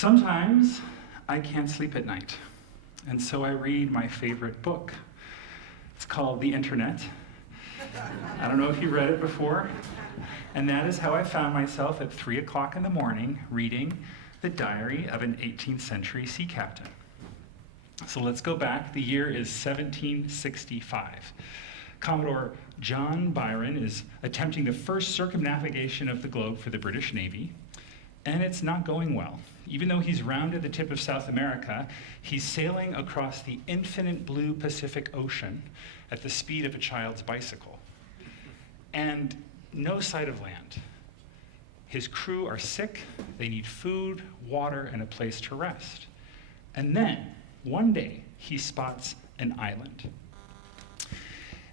Sometimes I can't sleep at night, and so I read my favorite book. It's called The Internet. I don't know if you read it before, and that is how I found myself at 3 o'clock in the morning reading the diary of an 18th century sea captain. So let's go back. The year is 1765. Commodore John Byron is attempting the first circumnavigation of the globe for the British Navy, and it's not going well. Even though he's rounded the tip of South America, he's sailing across the infinite blue Pacific Ocean at the speed of a child's bicycle. And no sight of land. His crew are sick, they need food, water, and a place to rest. And then, one day, he spots an island.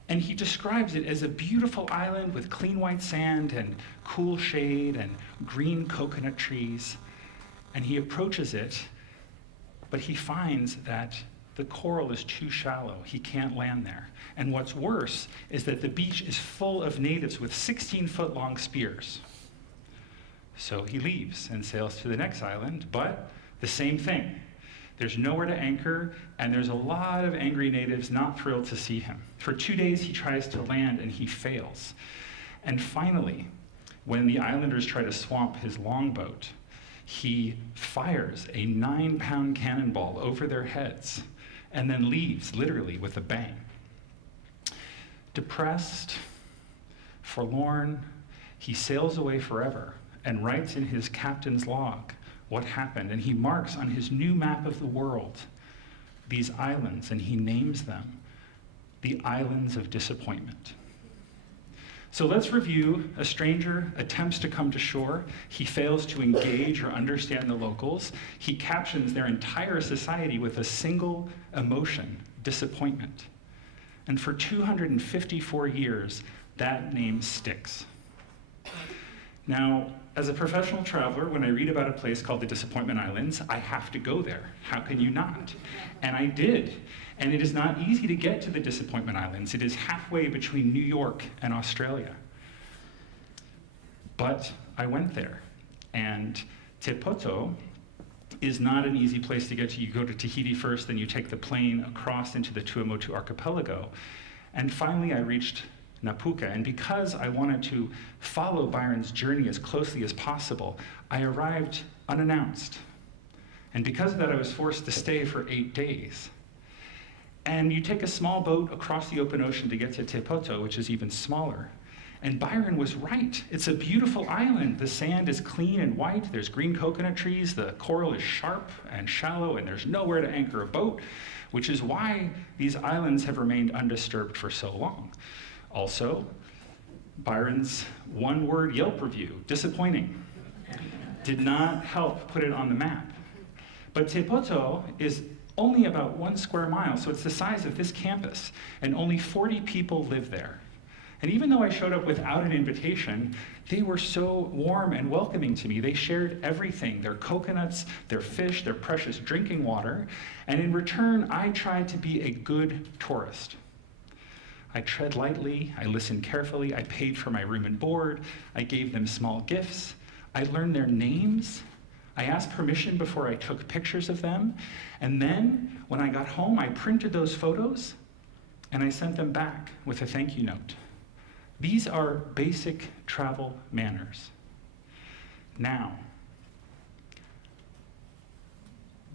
And he describes it as a beautiful island with clean white sand and cool shade and green coconut trees. And he approaches it, but he finds that the coral is too shallow. He can't land there. And what's worse is that the beach is full of natives with 16-foot-long spears. So he leaves and sails to the next island, but the same thing. There's nowhere to anchor, and there's a lot of angry natives not thrilled to see him. For 2 days, he tries to land, and he fails. And finally, when the islanders try to swamp his longboat, he fires a 9-pound cannonball over their heads and then leaves, literally, with a bang. Depressed, forlorn, he sails away forever and writes in his captain's log what happened, and he marks on his new map of the world these islands, and he names them the Islands of Disappointment. So let's review. A stranger attempts to come to shore. He fails to engage or understand the locals. He captions their entire society with a single emotion, disappointment. And for 254 years, that name sticks. Now, as a professional traveler, when I read about a place called the Disappointment Islands, I have to go there. How can you not? And I did. And it is not easy to get to the Disappointment Islands. It is halfway between New York and Australia. But I went there. And Te Poto is not an easy place to get to. You go to Tahiti first, then you take the plane across into the Tuamotu archipelago. And finally, I reached Napuka, and because I wanted to follow Byron's journey as closely as possible, I arrived unannounced. And because of that, I was forced to stay for 8 days. And you take a small boat across the open ocean to get to Te Poto, which is even smaller. And Byron was right. It's a beautiful island. The sand is clean and white. There's green coconut trees. The coral is sharp and shallow, and there's nowhere to anchor a boat, which is why these islands have remained undisturbed for so long. Also, Byron's one-word Yelp review, disappointing, did not help put it on the map. But Te Poto is only about 1 square mile, so it's the size of this campus, and only 40 people live there. And even though I showed up without an invitation, they were so warm and welcoming to me. They shared everything, their coconuts, their fish, their precious drinking water, and in return, I tried to be a good tourist. I tread lightly, I listened carefully, I paid for my room and board, I gave them small gifts, I learned their names, I asked permission before I took pictures of them, and then when I got home, I printed those photos and I sent them back with a thank you note. These are basic travel manners. Now,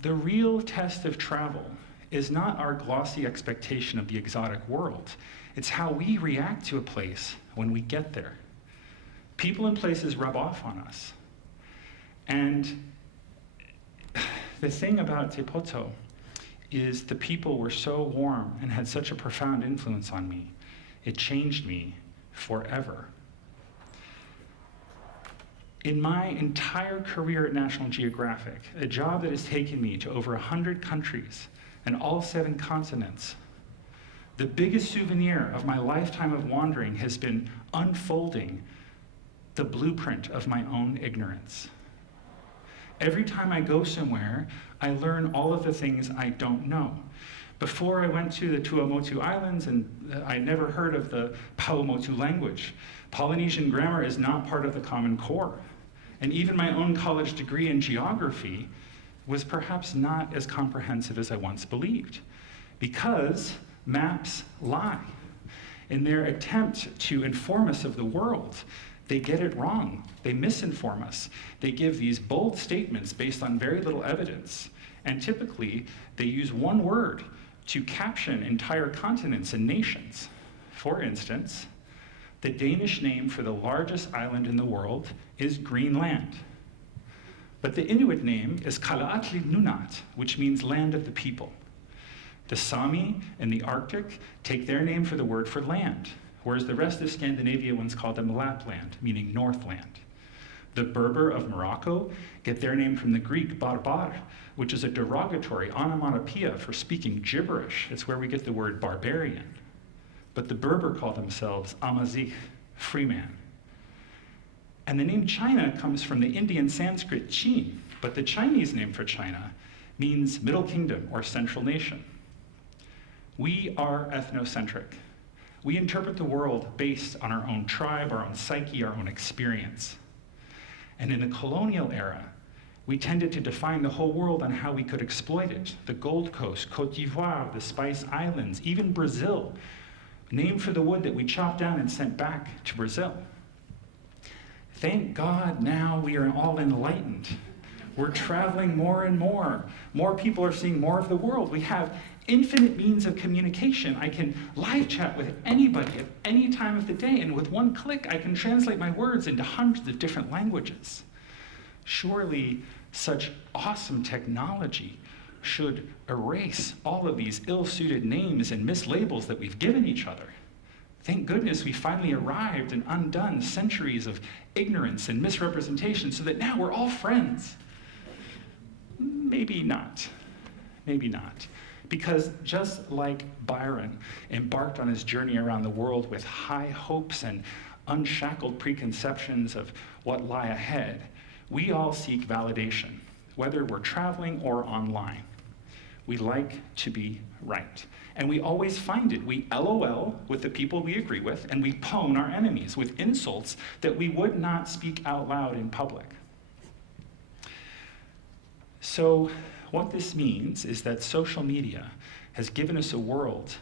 the real test of travel is not our glossy expectation of the exotic world. It's how we react to a place when we get there. People and places rub off on us. And the thing about Te Poto is the people were so warm and had such a profound influence on me. It changed me forever. In my entire career at National Geographic, a job that has taken me to over 100 countries and all 7 continents, the biggest souvenir of my lifetime of wandering has been unfolding the blueprint of my own ignorance. Every time I go somewhere, I learn all of the things I don't know. Before I went to the Tuamotu Islands, and I never heard of the Paumotu language. Polynesian grammar is not part of the Common Core. And even my own college degree in geography was perhaps not as comprehensive as I once believed, because maps lie. In their attempt to inform us of the world, they get it wrong. They misinform us. They give these bold statements based on very little evidence. And typically, they use one word to caption entire continents and nations. For instance, the Danish name for the largest island in the world is Greenland. But the Inuit name is Kalaallit Nunaat, which means land of the people. The Sami in the Arctic take their name for the word for land, whereas the rest of Scandinavia ones call them Lapland, meaning Northland. The Berber of Morocco get their name from the Greek barbar, which is a derogatory onomatopoeia for speaking gibberish. It's where we get the word barbarian. But the Berber call themselves Amazigh, free man. And the name China comes from the Indian Sanskrit Chin, but the Chinese name for China means Middle Kingdom or Central Nation. We are ethnocentric. We interpret the world based on our own tribe, our own psyche, our own experience. And in the colonial era, we tended to define the whole world on how we could exploit it. The Gold Coast, Côte d'Ivoire, the Spice Islands, even Brazil, named for the wood that we chopped down and sent back to Brazil. Thank God now we are all enlightened. We're traveling more and more. More people are seeing more of the world. We have infinite means of communication. I can live chat with anybody at any time of the day, and with one click, I can translate my words into hundreds of different languages. Surely such awesome technology should erase all of these ill-suited names and mislabels that we've given each other. Thank goodness we finally arrived and undone centuries of ignorance and misrepresentation so that now we're all friends. Maybe not. Maybe not. Because just like Byron embarked on his journey around the world with high hopes and unshackled preconceptions of what lie ahead, we all seek validation, whether we're traveling or online. We like to be right. And we always find it. We LOL with the people we agree with, and we pwn our enemies with insults that we would not speak out loud in public. So what this means is that social media has given us a world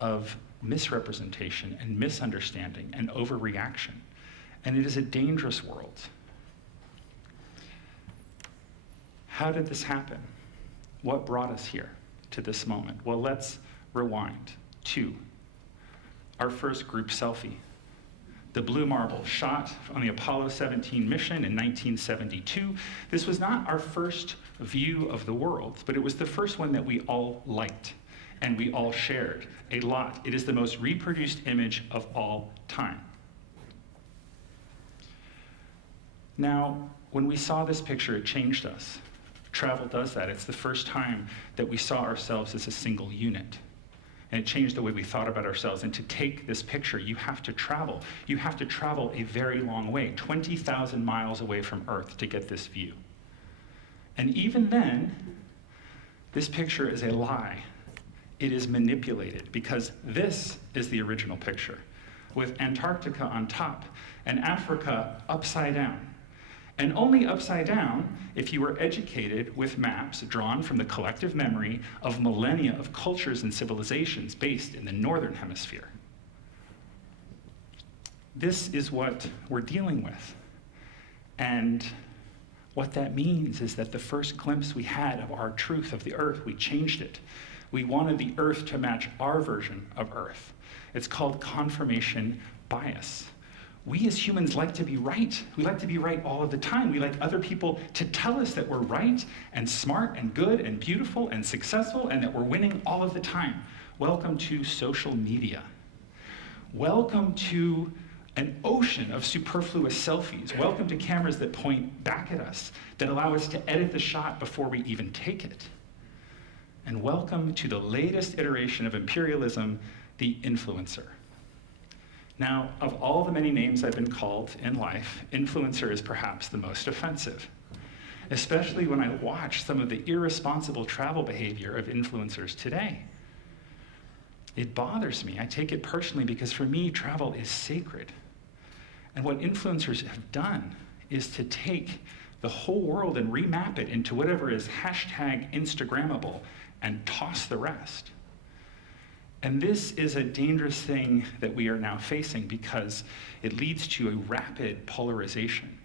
of misrepresentation and misunderstanding and overreaction. And it is a dangerous world. How did this happen? What brought us here to this moment? Well, let's rewind to our first group selfie. The blue marble shot on the Apollo 17 mission in 1972. This was not our first view of the world, but it was the first one that we all liked and we all shared a lot. It is the most reproduced image of all time. Now, when we saw this picture, it changed us. Travel does that. It's the first time that we saw ourselves as a single unit. And it changed the way we thought about ourselves. And to take this picture, you have to travel. You have to travel a very long way, 20,000 miles away from Earth to get this view. And even then, this picture is a lie. It is manipulated because this is the original picture, with Antarctica on top and Africa upside down. And only upside down if you were educated with maps drawn from the collective memory of millennia of cultures and civilizations based in the northern hemisphere. This is what we're dealing with. And what that means is that the first glimpse we had of our truth of the Earth, we changed it. We wanted the Earth to match our version of Earth. It's called confirmation bias. We as humans like to be right. We like to be right all of the time. We like other people to tell us that we're right and smart and good and beautiful and successful and that we're winning all of the time. Welcome to social media. Welcome to an ocean of superfluous selfies. Welcome to cameras that point back at us, that allow us to edit the shot before we even take it. And welcome to the latest iteration of imperialism, the influencer. Now, of all the many names I've been called in life, influencer is perhaps the most offensive, especially when I watch some of the irresponsible travel behavior of influencers today. It bothers me. I take it personally because for me, travel is sacred. And what influencers have done is to take the whole world and remap it into whatever is hashtag Instagrammable and toss the rest. And this is a dangerous thing that we are now facing because it leads to a rapid polarization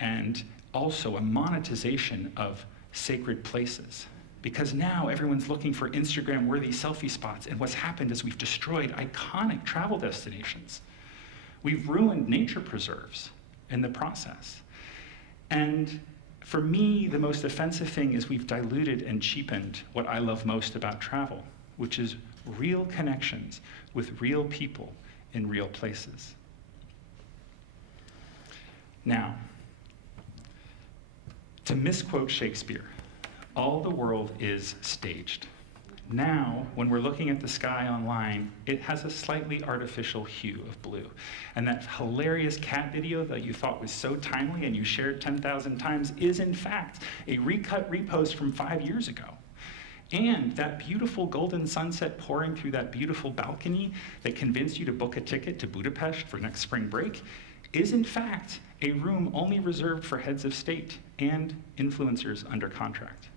and also a monetization of sacred places. Because now everyone's looking for Instagram-worthy selfie spots, and what's happened is we've destroyed iconic travel destinations. We've ruined nature preserves in the process. And for me, the most offensive thing is we've diluted and cheapened what I love most about travel, which is real connections with real people in real places. Now, to misquote Shakespeare, all the world is staged. Now, when we're looking at the sky online, it has a slightly artificial hue of blue. And that hilarious cat video that you thought was so timely and you shared 10,000 times is, in fact, a recut repost from 5 years ago. And that beautiful golden sunset pouring through that beautiful balcony that convinced you to book a ticket to Budapest for next spring break is, in fact, a room only reserved for heads of state and influencers under contract.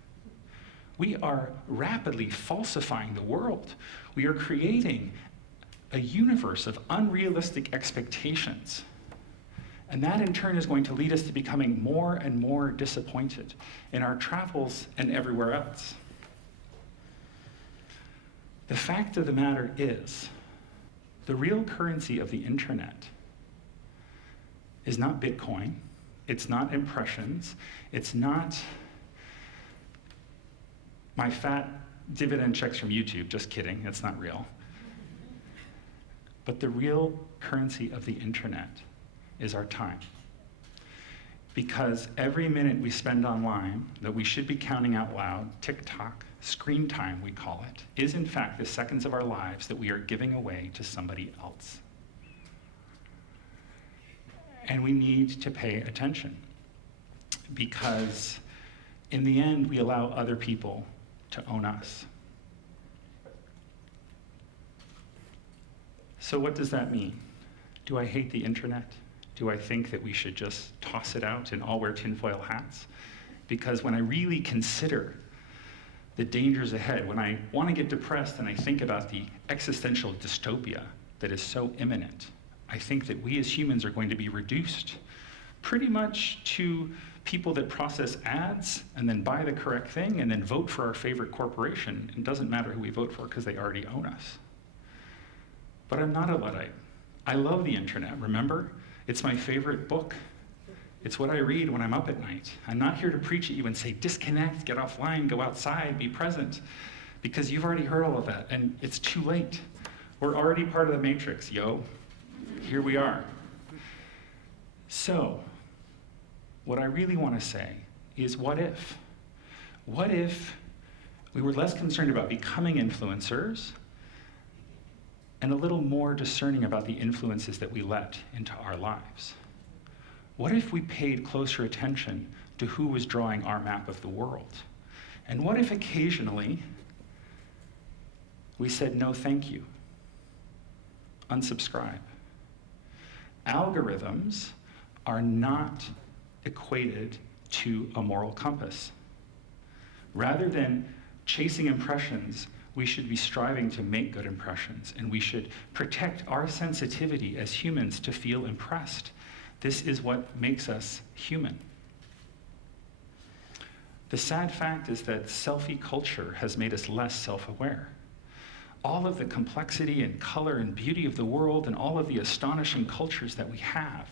We are rapidly falsifying the world. We are creating a universe of unrealistic expectations. And that in turn is going to lead us to becoming more and more disappointed in our travels and everywhere else. The fact of the matter is, the real currency of the internet is not Bitcoin, it's not impressions, it's not my fat dividend checks from YouTube, just kidding, it's not real. But the real currency of the internet is our time. Because every minute we spend online that we should be counting out loud, TikTok, screen time we call it, is in fact the seconds of our lives that we are giving away to somebody else. And we need to pay attention because in the end we allow other people to own us. So what does that mean? Do I hate the internet? Do I think that we should just toss it out and all wear tinfoil hats? Because when I really consider the dangers ahead, when I want to get depressed and I think about the existential dystopia that is so imminent, I think that we as humans are going to be reduced pretty much to people that process ads and then buy the correct thing and then vote for our favorite corporation. It doesn't matter who we vote for because they already own us. But I'm not a Luddite. I love the internet, remember? It's my favorite book. It's what I read when I'm up at night. I'm not here to preach at you and say, disconnect, get offline, go outside, be present, because you've already heard all of that, and it's too late. We're already part of the matrix, yo. Here we are. So, what I really want to say is what if? What if we were less concerned about becoming influencers and a little more discerning about the influences that we let into our lives? What if we paid closer attention to who was drawing our map of the world? And what if occasionally we said no thank you, unsubscribe? Algorithms are not equated to a moral compass. Rather than chasing impressions, we should be striving to make good impressions, and we should protect our sensitivity as humans to feel impressed. This is what makes us human. The sad fact is that selfie culture has made us less self-aware. All of the complexity and color and beauty of the world and all of the astonishing cultures that we have,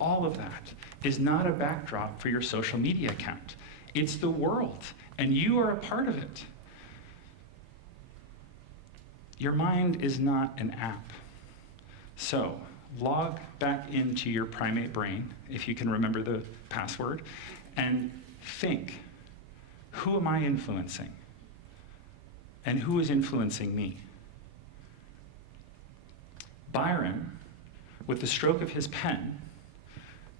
all of that is not a backdrop for your social media account. It's the world, and you are a part of it. Your mind is not an app. So, log back into your primate brain, if you can remember the password, and think, who am I influencing? And who is influencing me? Byron, with the stroke of his pen,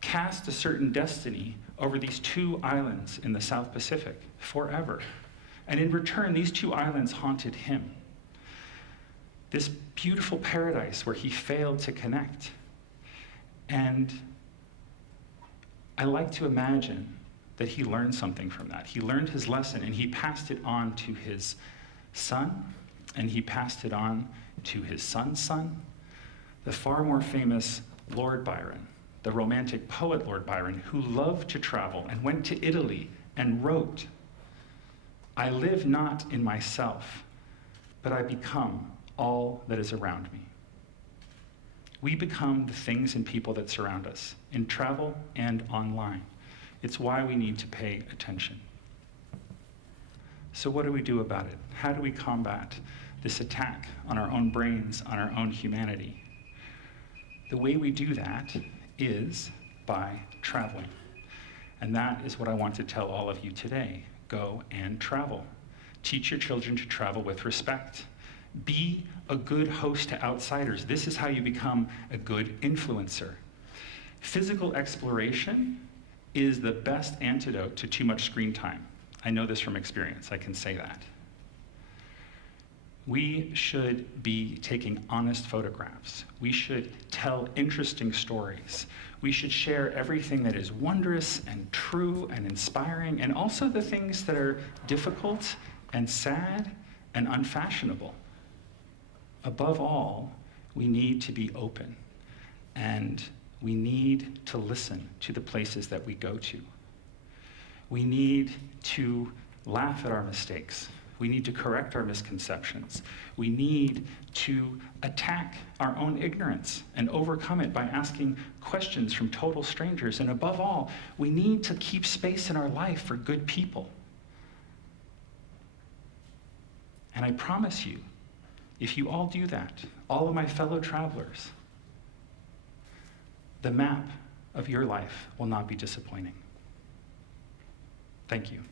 cast a certain destiny over these 2 islands in the South Pacific forever. And in return, these 2 islands haunted him. This beautiful paradise where he failed to connect. And I like to imagine that he learned something from that. He learned his lesson, and he passed it on to his son, and he passed it on to his son's son, the far more famous Lord Byron, the romantic poet Lord Byron, who loved to travel and went to Italy and wrote, "I live not in myself, but I become all that is around me." We become the things and people that surround us, in travel and online. It's why we need to pay attention. So what do we do about it? How do we combat this attack on our own brains, on our own humanity? The way we do that is by traveling. And that is what I want to tell all of you today. Go and travel. Teach your children to travel with respect. Be a good host to outsiders. This is how you become a good influencer. Physical exploration is the best antidote to too much screen time. I know this from experience. I can say that. We should be taking honest photographs. We should tell interesting stories. We should share everything that is wondrous and true and inspiring, and also the things that are difficult and sad and unfashionable. Above all, we need to be open, and we need to listen to the places that we go to. We need to laugh at our mistakes. We need to correct our misconceptions. We need to attack our own ignorance and overcome it by asking questions from total strangers. And above all, we need to keep space in our life for good people. And I promise you, if you all do that, all of my fellow travelers, the map of your life will not be disappointing. Thank you.